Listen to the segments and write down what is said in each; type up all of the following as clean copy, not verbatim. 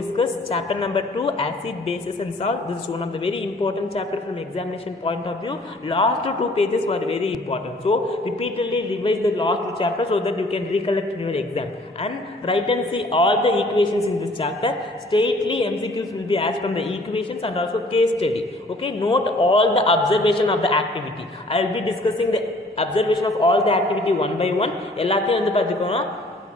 discuss chapter number 2, acid, bases and salt. This is one of the very important chapter from examination point of view. Last 2 pages were very important. So repeatedly revise the last 2 chapters so that you can recollect in your exam. And write and see all the equations in this chapter. Straightly MCQs will be asked from the equations and also case study. Okay, note all the observation of the activity. I will be discussing the observation of all the activity one by one. எல்லாத்தையும் வந்து பார்த்துக்கோங்க,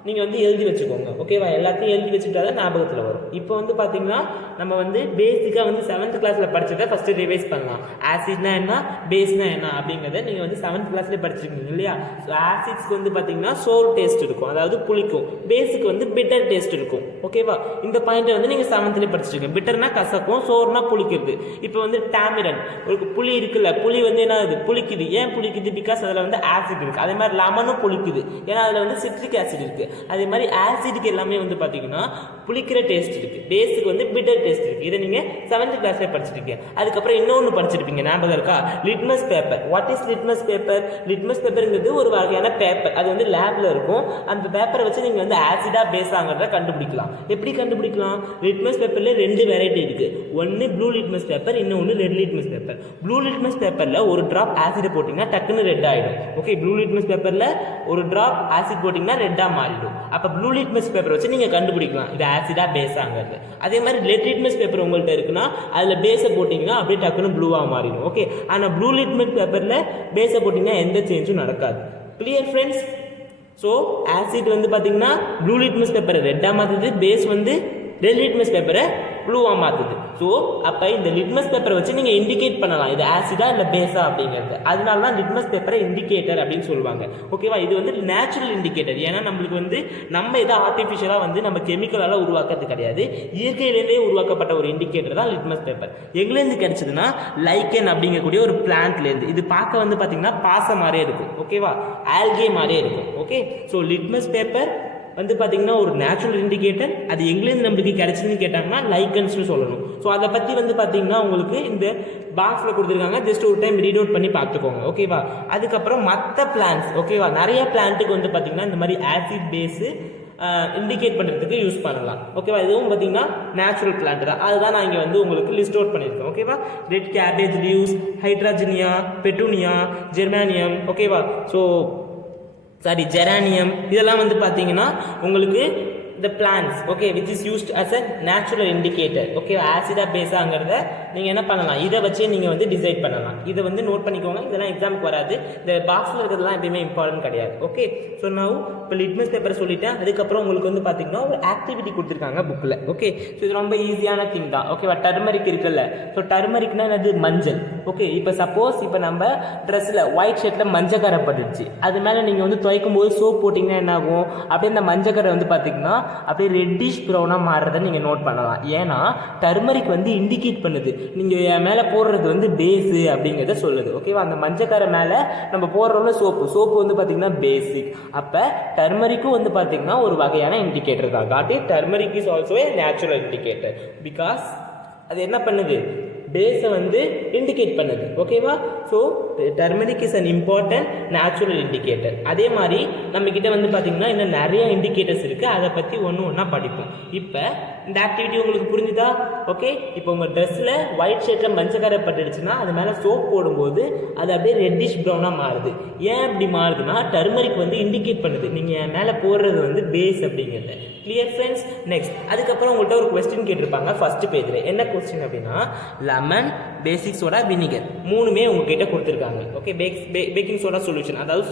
நீங்கள் வந்து எழுதி வச்சுக்கோங்க. ஓகேவா? எல்லாத்தையும் எழுதி வச்சுட்டா தான் ஞாபகத்தில் வரும். இப்போ வந்து பார்த்தீங்கன்னா நம்ம வந்து பேசிக்காக வந்து 7th கிளாஸில் படிச்சதை ஃபஸ்ட்டு ரிவைஸ் பண்ணலாம். ஆசிட்னா என்ன, பேஸ்னா என்ன அப்படிங்கிறத நீங்கள் வந்து 7th கிளாஸ்லேயே படிச்சிருக்கீங்க இல்லையா? ஸோ ஆசிட்ஸ்க்கு வந்து பார்த்தீங்கன்னா சோர் டேஸ்ட் இருக்கும், அதாவது புளிக்கும். பேஸுக்கு வந்து பிட்டர் டேஸ்ட் இருக்கும். ஓகேவா? இந்த பாயிண்ட்டை வந்து நீங்கள் 7thலேயே படிச்சிருக்கீங்க. பிட்டர்னா கசக்கும், சோர்னா புளிக்கிறது. இப்போ வந்து டாமிரன், ஒரு புளி இருக்குல்ல, புளி வந்து என்ன ஆகுது, புளிக்குது. ஏன் புளிக்குது? பிகாஸ் அதில் வந்து ஆசிட் இருக்குது. அதே மாதிரி லெமனும் புளிக்குது, ஏன்னா அதில் வந்து சிட்ரிக் ஆசிட் இருக்குது. அதே மாதிரி ஆசிடுக்கு எல்லாமே வந்து பார்த்தீங்கன்னா புளிக்கிற டேஸ்ட் இருக்குது, பேஸுக்கு வந்து பிட்டர் டேஸ்ட் இருக்குது. இதை நீங்கள் 7th கிளாஸ்லேயே படிச்சிருக்கீங்க. அதுக்கப்புறம் இன்னொன்று படிச்சிருப்பீங்க, ஞாபகம் இருக்கா? Litmus paper. What is litmus paper? Litmus பேப்பருங்கிறது ஒரு வகையான பேப்பர், அது வந்து லேபில் இருக்கும். அந்த பேப்பரை வச்சு நீங்கள் வந்து ஆசிடாக பேஸாங்கிறத கண்டுபிடிக்கலாம். எப்படி கண்டுபிடிக்கலாம்? லிட்மஸ் பேப்பரில் 2 வெரைட்டி இருக்குது. ஒன்று ப்ளூ லிட்மஸ் பேப்பர், இன்னொன்று red litmus paper. Blue litmus பேப்பரில் ஒரு ட்ராப் ஆசிட் போட்டிங்கன்னா டக்குன்னு ரெட் ஆகிடும். ஓகே, ப்ளூ லிட்மஸ் பேப்பரில் ஒரு ட்ராப் ஆசிட் போட்டிங்கன்னா ரெட்டாக மாறிடும். அப்போ ப்ளூ லிட்மஸ் பேப்பர் வச்சு நீங்கள் கண்டுபிடிக்கலாம் இது ஆசிடா பேஸாங்கிறது. அதே மாதிரி ரெட் லிட்மஸ் பேப்பர் உங்கள்கிட்ட இருக்குன்னா அதில் பேஸை போட்டிங்கன்னா அப்படியே டக்குன்னு ப்ளூவாக மாறிடும். ஓகே, ஆனால் ப்ளூ லிட்மஸ் பேப்பரில் பேஸை போட்டிங்கன்னா எந்த சேஞ்சும் நடக்காது. Clear friends? ஸோ ஆசிட் வந்து பார்த்தீங்கன்னா ப்ளூ லிட்மஸ் பேப்பரை ரெட்டாக மாற்றுது, பேஸ் வந்து ரெட் லிட்மஸ் பேப்பரை ப்ளூவாக மாற்றுது. ஸோ அப்போ இந்த லிட்மஸ் பேப்பரை வச்சு நீங்கள் இண்டிகேட் பண்ணலாம் இது ஆசிடா இல்லை பேஸா அப்படிங்கிறது. அதனால தான் லிட்மஸ் பேப்பரை இண்டிகேட்டர் அப்படின்னு சொல்லுவாங்க. ஓகேவா? இது வந்து நேச்சுரல் இண்டிகேட்டர். ஏன்னா நம்மளுக்கு வந்து நம்ம இதை ஆர்டிஃபிஷியலாக வந்து நம்ம கெமிக்கலால் உருவாக்குறது கிடையாது, இயற்கையிலேருந்தே உருவாக்கப்பட்ட ஒரு இண்டிகேட்டர் தான் லிட்மஸ் பேப்பர். எங்கேருந்து கிடைச்சதுன்னா லைக்கன் அப்படிங்கக்கூடிய ஒரு பிளான்ட்லேருந்து. இது பார்க்க வந்து பார்த்தீங்கன்னா பாசம் மாதிரியே இருக்கும். ஓகேவா? ஆல்கே மாதிரியே இருக்கும். ஓகே, ஸோ லிட்மஸ் பேப்பர் வந்து பார்த்தீங்கன்னா ஒரு நேச்சுரல் இண்டிகேட்டர். அது எங்கேருந்து நம்மளுக்கு கிடைச்சதுன்னு கேட்டாங்கன்னா லைக்கன்ஸ்னு சொல்லணும். ஸோ அதை பற்றி வந்து பார்த்தீங்கன்னா உங்களுக்கு இந்த பாக்ஸில் கொடுத்துருக்காங்க, ஜஸ்ட் ஒரு டைம் ரீட் அவுட் பண்ணி பார்த்துக்கோங்க. ஓகேவா? அதுக்கப்புறம் மற்ற பிளான்ஸ், ஓகேவா, நிறைய பிளான்ட்டுக்கு வந்து பார்த்தீங்கன்னா இந்த மாதிரி ஆசிட் பேஸு இண்டிகேட் பண்ணுறதுக்கு யூஸ் பண்ணலாம். ஓகேவா? இதுவும் பார்த்தீங்கன்னா நேச்சுரல் பிளான்ட் தான், அதுதான் நான் இங்கே வந்து உங்களுக்கு லிஸ்ட் அவுட் பண்ணியிருக்கேன். ஓகேவா? Red cabbage leaves, hydrangea, petunia, ஜெர்மானியம். ஓகேவா? ஸோ ஜெரானியம், இதெல்லாம் வந்து பார்த்தீங்கன்னா உங்களுக்கு the plants, okay, which is used as a natural indicator. Okay, ஆசிடா பேஸாங்கிறத நீங்கள் என்ன பண்ணலாம், இதை வச்சு நீங்கள் வந்து டிசைட் பண்ணலாம். இதை வந்து நோட் பண்ணிக்கோங்க, இதெல்லாம் எக்ஸாமுக்கு வராது. இந்த பாக்ஸில் இருக்கிறதுலாம் எப்பயுமே இம்பார்ட்டன்ட் கிடையாது. ஓகே, ஸோ நான் இப்போ லிட்மஸ் பேப்பர் சொல்லிட்டேன். அதுக்கப்புறம் உங்களுக்கு வந்து பார்த்தீங்கன்னா ஒரு ஆக்டிவிட்டி கொடுத்துருக்காங்க புக்கில். ஓகே, ஸோ இது ரொம்ப ஈஸியான திங் தான். ஓகேவா? டர்மரிக் இருக்குல்ல, ஸோ டர்மரிக்னா என்னது? மஞ்சள். ஓகே, இப்போ சப்போஸ் இப்போ நம்ம ட்ரெஸ்ஸில் ஒயிட் ஷர்ட்டில் மஞ்சள் கரை பட்டுடுச்சு, அது மேலே நீங்கள் வந்து துவைக்கும் போது சோப் போட்டிங்கன்னா என்ன ஆகும்? அப்படியே இந்த மஞ்சள் கரை வந்து பார்த்தீங்கன்னா அப்படியே ரெட்டிஷ் ப்ரௌனாக மாறுறதை நீங்கள் நோட் பண்ணலாம். ஏன்னா டர்மரிக் வந்து இண்டிகேட் பண்ணுது நீங்கள் மேலே போடுறது வந்து பேஸு அப்படிங்கிறத சொல்லுது. ஓகேவா? அந்த மஞ்சக்கார மேலே நம்ம போடுறோம்ல சோப்பு வந்து பார்த்தீங்கன்னா பேசிக். அப்போ டர்மரிக்கும் வந்து பார்த்தீங்கன்னா ஒரு வகையான இண்டிகேட்டர் தான். Got it, turmeric is also a natural indicator. Because அது என்ன பண்ணுது? பேஸை வந்து இண்டிகேட் பண்ணுது. ஓகேவா? So turmeric is an important natural indicator. அதே மாதிரி நம்மக்கிட்ட வந்து பார்த்தீங்கன்னா இன்னும் நிறைய இண்டிகேட்டர்ஸ் இருக்குது, அதை பற்றி ஒன்றா படிப்போம். இப்போ இந்த ஆக்டிவிட்டி உங்களுக்கு புரிஞ்சுதா? ஓகே, இப்போ உங்கள் ட்ரெஸ்ஸில் ஒயிட் ஷர்ட்டில் மஞ்சக்காரை பட்டுடுச்சுன்னா அது மேலே சோப் போடும்போது அது அப்படியே ரெட்டிஷ் ப்ரௌனாக மாறுது. ஏன் அப்படி மாறுதுன்னா டர்மரிக் வந்து இண்டிகேட் பண்ணுது நீங்கள் என் மேலே போடுறது வந்து பேஸ் அப்படிங்கிறது. Clear friends? நெக்ஸ்ட், அதுக்கப்புறம் உங்கள்கிட்ட ஒரு கொஸ்டின் கேட்டிருப்பாங்க ஃபர்ஸ்ட் பேஜில். என்ன கொஸ்டின் அப்படின்னா லெமன், பேசிக் சோடா, வினிகர் மூணுமே உங்ககிட்ட கொடுத்துருக்காங்க. ஓகே, பேக்கிங் சோடா சொல்யூஷன், அதாவது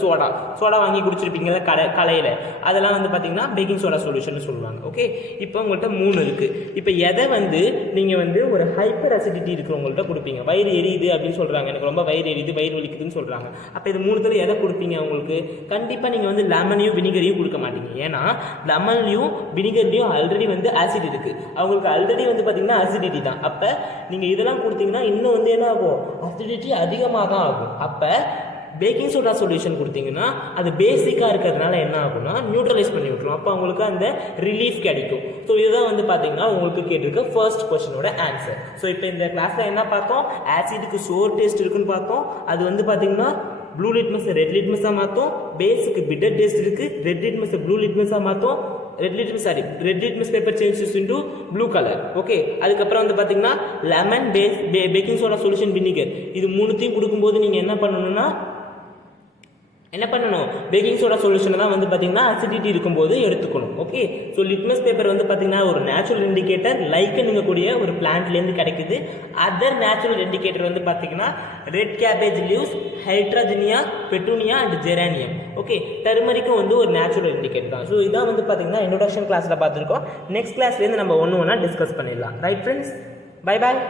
சோடா வாங்கி குடிச்சிருப்பீங்களா கலையில், அதெல்லாம் வந்து பார்த்தீங்கன்னா பேக்கிங் சோடா சொல்யூஷன் சொல்லுவாங்க. ஓகே, இப்போ உங்கள்கிட்ட 3 இருக்குது. இப்போ எதை வந்து நீங்கள் வந்து ஒரு ஹைப்பர் அசிடிட்டி இருக்கிறவங்கள்ட்ட கொடுப்பீங்க? வயிறு எரியுது அப்படின்னு சொல்கிறாங்க, எனக்கு ரொம்ப வயிறு எரியுது, வயிறு வலிக்குதுன்னு சொல்கிறாங்க. அப்போ இது 3த்துல எதை கொடுப்பீங்க? உங்களுக்கு கண்டிப்பாக நீங்கள் வந்து லெமனையும் வினிகரையும் கொடுக்க மாட்டீங்க. ஏன்னா லெமன்லையும் வினிகர்லையும் ஆல்ரெடி வந்து ஆசிட் இருக்குது, அவங்களுக்கு ஆல்ரெடி வந்து பார்த்தீங்கன்னா அசிடிட்டி தான். அப்போ நீங்கள் இதெல்லாம் கொடுத்தீங்கன்னா இன்னும் வந்து என்ன ஆகும்? அசிடிட்டி அதிகமாக தான் ஆகும். அப்போ பேக்கிங் சோடா சொல்யூஷன் கொடுத்தீங்கன்னா அது பேசிக்காக இருக்கிறதுனால என்ன ஆகும்னா நியூட்ரலைஸ் பண்ணி விட்டுரும். அப்போ அவங்களுக்கு அந்த ரிலீஃப் கிடைக்கும். ஸோ இதுதான் வந்து பார்த்தீங்கன்னா உங்களுக்கு கேட்டிருக்க ஃபர்ஸ்ட் கொஸ்டினோட ஆன்சர். ஸோ இப்போ இந்த கிளாஸில் என்ன பார்த்தோம்? ஆசிடுக்கு சோர் டேஸ்ட் இருக்குன்னு பார்த்தோம். அது வந்து பார்த்தீங்கன்னா ப்ளூ லிட்மஸ் ரெட் லிட்மஸாக மாற்றும், பேஸுக்கு பிட்டர் டேஸ்ட் இருக்குது, ரெட் லிட்மஸ் ப்ளூ லிட்மஸாக மாற்றும், red litmus paper changes into blue colour. Okay, அதுக்கப்புறம் வந்து பார்த்தீங்கன்னா lemon baking soda solution vinegar இது மூணுத்தையும் கொடுக்கும்போது நீங்கள் என்ன பண்ணணும் பேக்கிங் சோடா சொல்யூஷனை தான் வந்து பார்த்தீங்கன்னா அசிடிட்டி இருக்கும்போது எடுத்துக்கணும். ஓகே, ஸோ லிட்மஸ் பேப்பர் வந்து பார்த்தீங்கன்னா ஒரு நேச்சுரல் இண்டிகேட்டர் லைக்கனுங்க கூடிய ஒரு பிளான்ட்லேருந்து கிடைக்குது. அதர் நேச்சுரல் இண்டிகேட்டர் வந்து பார்த்தீங்கன்னா red cabbage leaves, hydrangea, petunia and geranium. Okay, டர்மரிக்கும் வந்து ஒரு நேச்சுரல் இண்டிகேட்டர் தான். ஸோ இதான் வந்து பார்த்தீங்கன்னா இன்ட்ரோடக்ஷன் கிளாஸில் பார்த்துருக்கோம். நெக்ஸ்ட் கிளாஸ்லேருந்து நம்ம ஒன்று ஒன்றா டிஸ்கஸ் பண்ணிடலாம். Right friends, bye bye.